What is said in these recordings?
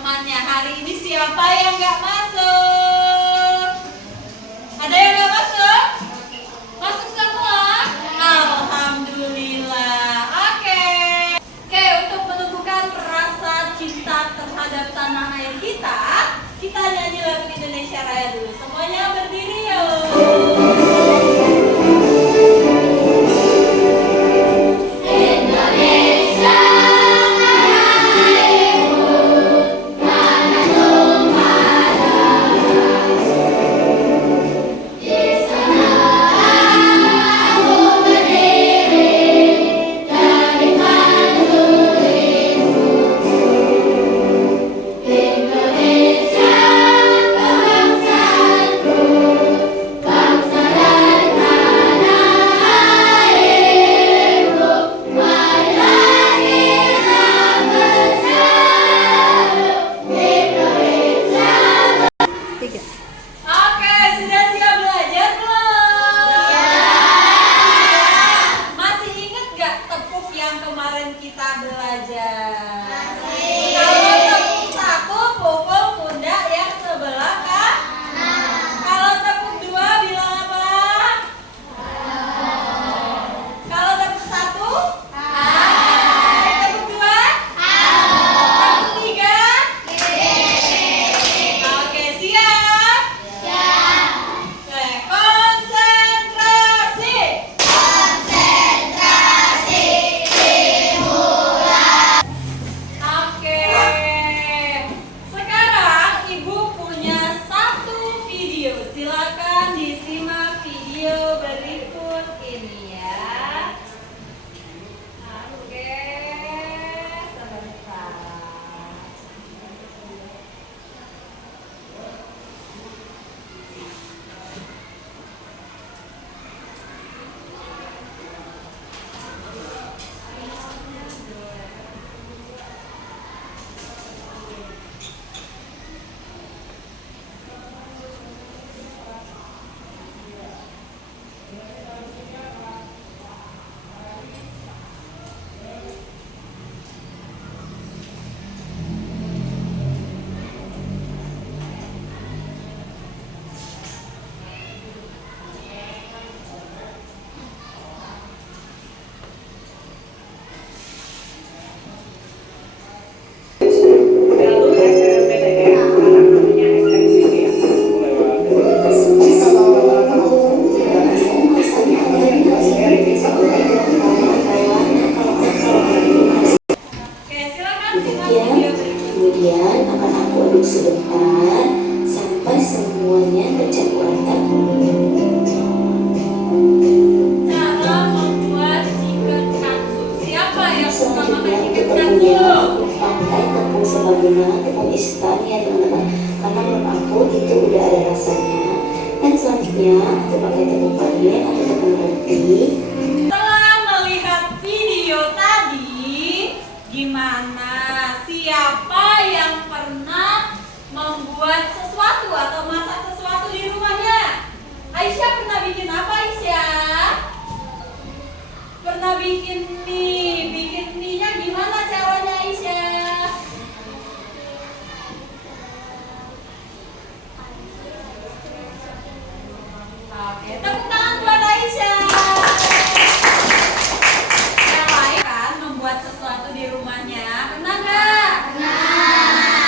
teman-temannya. Hari ini siapa yang nggak masuk? Ada yang nggak masuk? Masuk semua? Alhamdulillah. Oke, untuk menumbuhkan rasa cinta terhadap tanah air kita nyanyi lagu Indonesia Raya dulu. Semuanya berdiri yuk. Kemudian akan aku aduk sebentar sampai semuanya tercampur rata. Cara membuat chicken katsu. Siapa yang suka makan chicken katsu? Selanjutnya aku pakai tepung sebagaimana tepung instan ya teman-teman, karena menurut aku itu udah ada rasanya. Dan selanjutnya aku pakai tepung panir atau tepung roti. Setelah melihat video tadi, gimana? Siapa yang pernah membuat sesuatu atau masak sesuatu di rumahnya? Aisyah pernah bikin apa, Aisyah? Pernah bikin mie. Bikin mie-nya gimana caranya, Aisyah? Oke, tepuk tangan buat Aisyah. Yang lain kan membuat sesuatu di rumahnya, pernah nggak? Pernah.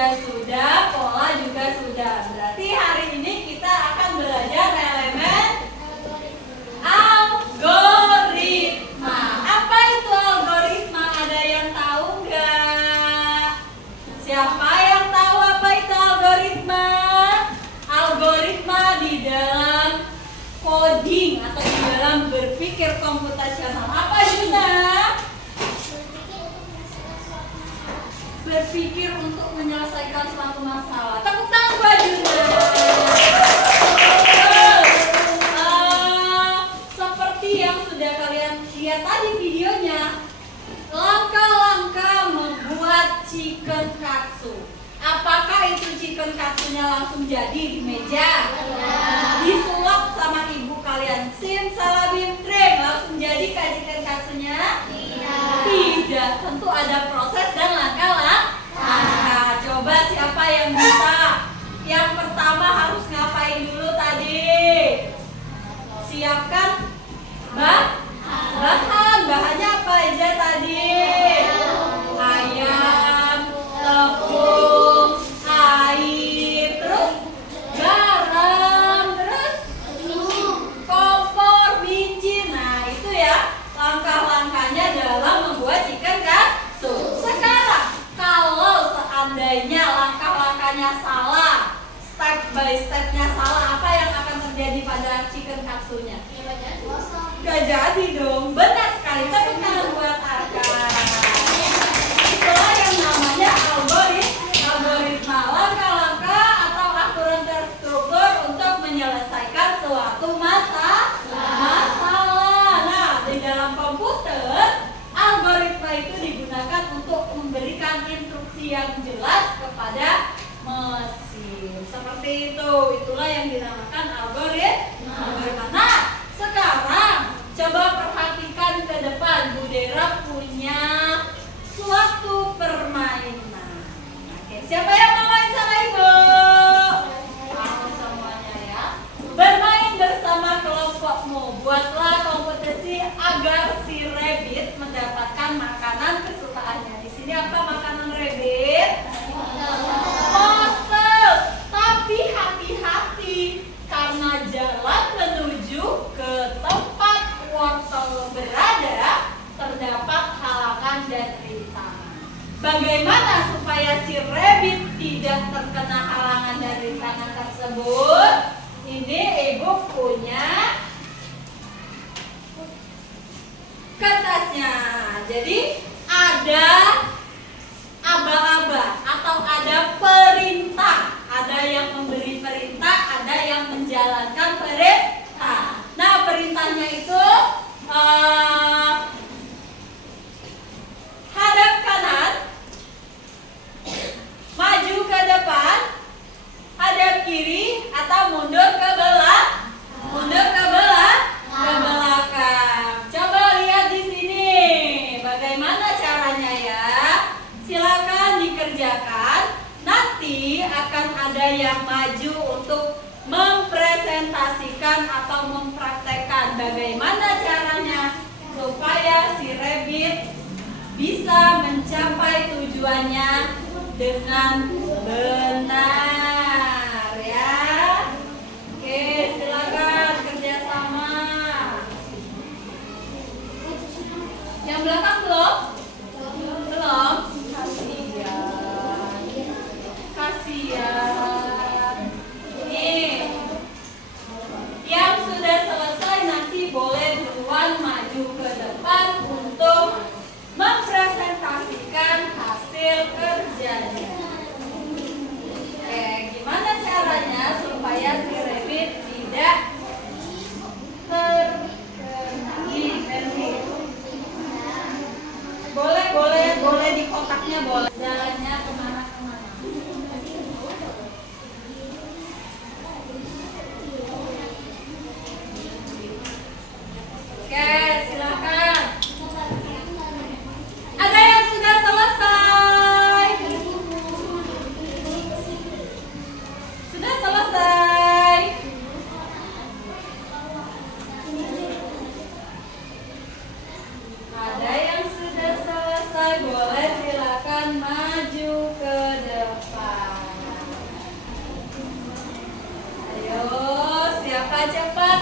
juga sudah, pola juga sudah. Berarti hari ini kita akan belajar elemen algoritma. Apa itu algoritma? Ada yang tahu nggak? Siapa yang tahu apa itu algoritma? Algoritma di dalam coding atau di dalam berpikir komputasional. Apa Juna? Berpikir untuk menyelesaikan suatu masalah. Tepuk tangan buat Juna. Seperti yang sudah kalian lihat tadi videonya, langkah-langkah membuat chicken katsu. Apakah itu chicken katsunya langsung jadi di meja? Disulap sama ibu kalian, sim salabim treng, langsung jadi chicken katsunya? Tidak, tentu ada proses dan langkah-langkah. Coba siapa yang bisa? Yang pertama harus ngapain dulu tadi? Siapkan bahannya apa aja tadi? Ayam, tepung, air, terus garam, terus kompor, micin. Nah itu ya langkah-langkahnya dalam membuat chicken katsu. Sekarang kalau seandainya langkah-langkahnya salah, step by stepnya salah, apa yang akan terjadi pada chicken katsunya? Gak jadi dong. Benar sekali. Tepuk tangan buat Arka. Itulah yang namanya algoritma, langkah-langkah atau aturan terstruktur untuk menyelesaikan suatu masalah. Nah, di dalam komputer, algoritma itu digunakan untuk memberikan instruksi yang jelas kepada mesin. Seperti itu. Itulah yang dinamakan algoritma. Nah, sekarang coba perhatikan ke depan. Bu Dera punya suatu permainan. Oke, siapa yang mau main sama ibu? Mau semuanya ya. Bermain bersama kelompokmu. Buatlah kompetisi agar si rabbit mendapatkan makanan kesukaannya. Di sini apa makanan rabbit? Wortel. Tapi hati-hati karena jalan menuju ke tempat wortel berada terdapat halangan dan rintangan. Bagaimana supaya si rabbit tidak terkena halangan dan rintangan tersebut? Ini ibu punya kertasnya. Jadi ada aba-aba atau ada perintah. Ada yang memberi perintah, ada yang menjalankan perintah. Nah, perintahnya itu hadap kanan, maju ke depan, hadap kiri, atau mundur ke belakang. Coba lihat di sini, bagaimana caranya ya? Silakan dikerjakan. Nanti akan ada yang maju untuk mempresentasikan atau mempraktekkan bagaimana caranya supaya si rabbit bisa mencapai tujuannya dengan benar ya. Oke, silakan kerjasama. Yang belakang belum? Belum? Kasihan. Nih, yang sudah selesai nanti boleh duluan maju ke depan untuk mempresentasikan hasil kerjanya.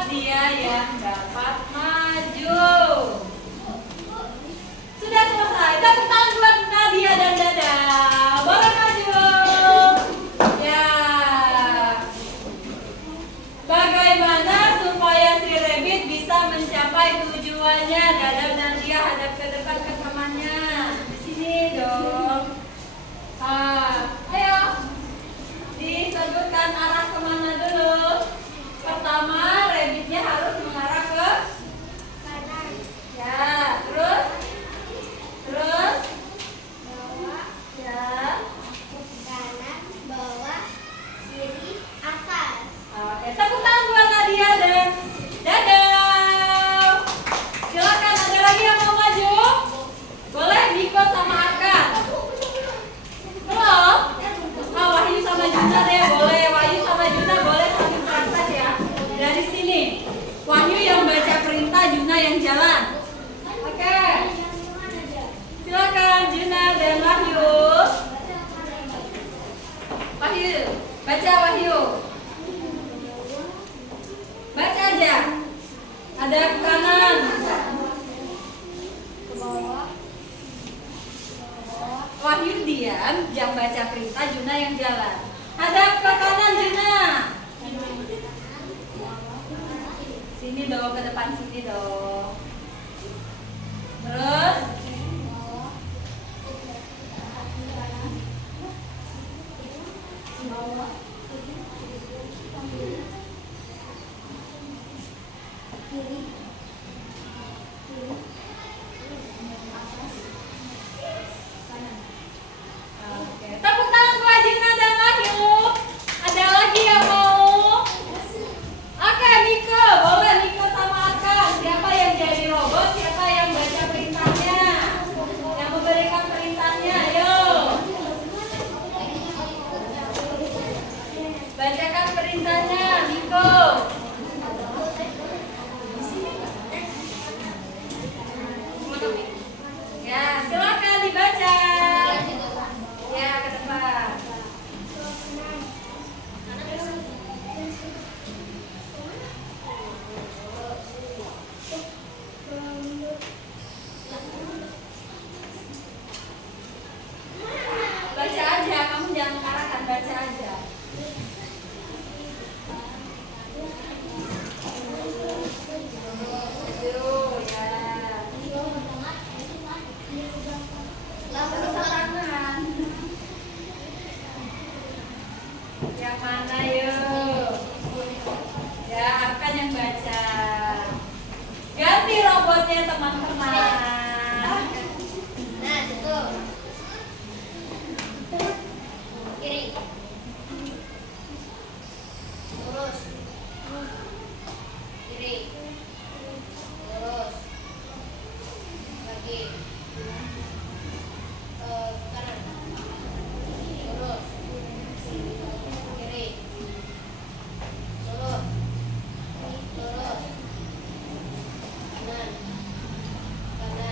dia yang dapat maju. Sudah selesai. Tepuk tangan buat Nadia dan Dada. Boleh maju. Ya. Bagaimana supaya si Rabbit bisa mencapai tujuannya? Dada dan Nadia hadap ke depan ke temannya. Di sini dong. Ayo. Disebutkan arah kemana dulu. Pertama, rabbitnya harus mengarah ke kanan. Ya, terus bawah, ya. kanan, bawah, kiri, atas. Oke, tepuk tangan buat Nadia dan Dada. Silakan, ada lagi yang mau maju? Boleh Miko sama Arkan. Belum? Wahyu sama Juna deh, boleh. Wahyu sama Juna boleh sambil praktek ya. Dari sini, Wahyu yang baca perintah, Juna yang jalan. Oke. Silakan Juna dan Wahyu. Wahyu, baca Wahyu. Baca aja. Ada ke kanan. Ke bawah. Wahyu diam, yang baca perintah, Juna yang jalan. Hadap ke kanan Juna. Sini dong, ke depan sini dong. Terus oke. Tepuk tangan buat Juna dan Wahyu. Ada lagi yang mau? Oke, Miko, boleh Miko sama Arkan. Siapa yang jadi robot? Siapa yang baca perintahnya? Yang memberikan perintahnya, ayo. Bacakan perintahnya, Miko. Ya, silakan dibaca. Ya, ke depan. Baca aja, kamu jangan mengarahkan, baca aja. Ayo, ya. Langsung tangan. Yang mana yuk? Ya, Arkan yang baca. Ganti robotnya teman-teman. Nah, situ. Kiri. Lurus. Kiri. Lurus. Lagi. Kanan. Lurus. Kiri. Lurus. Lurus. Kanan. Kanan.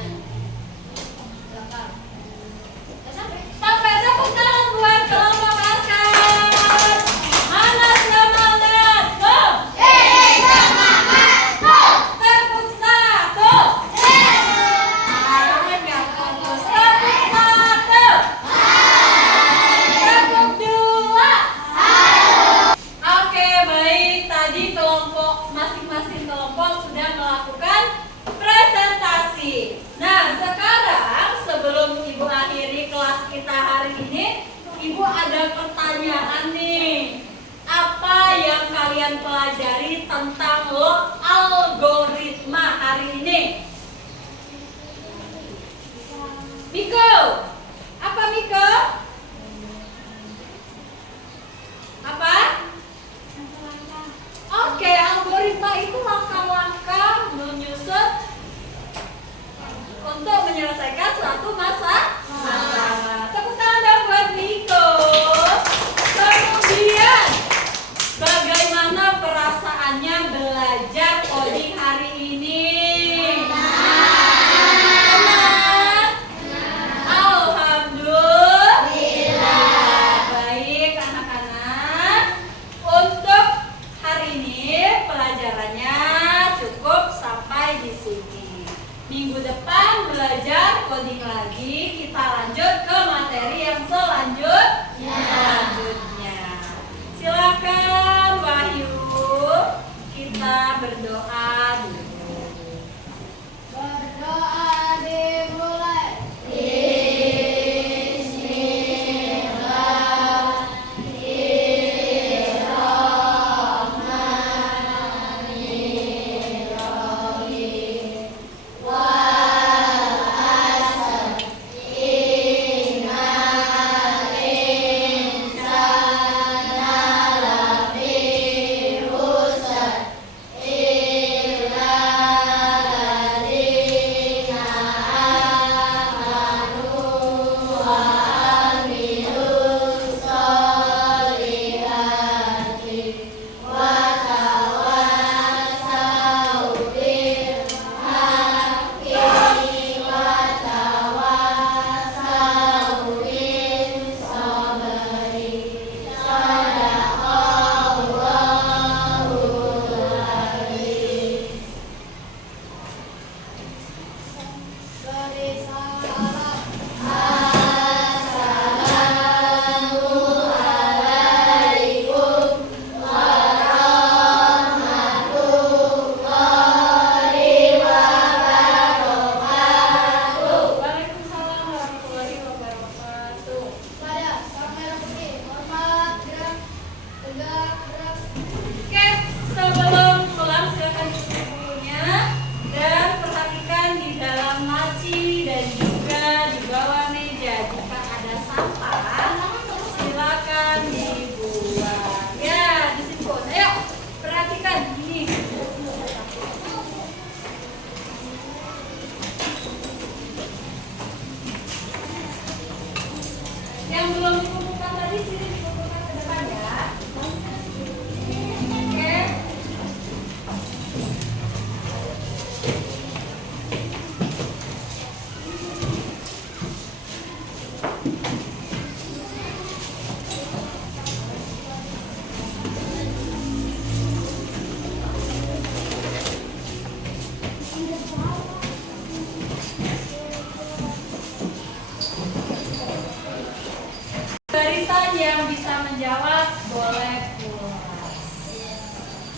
boleh pulas.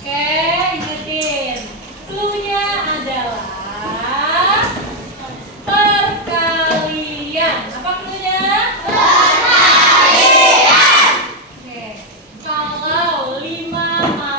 Oke, ingetin. Cluenya adalah perkalian. Apa cluenya? Perkalian. Oke, kalau 5 kali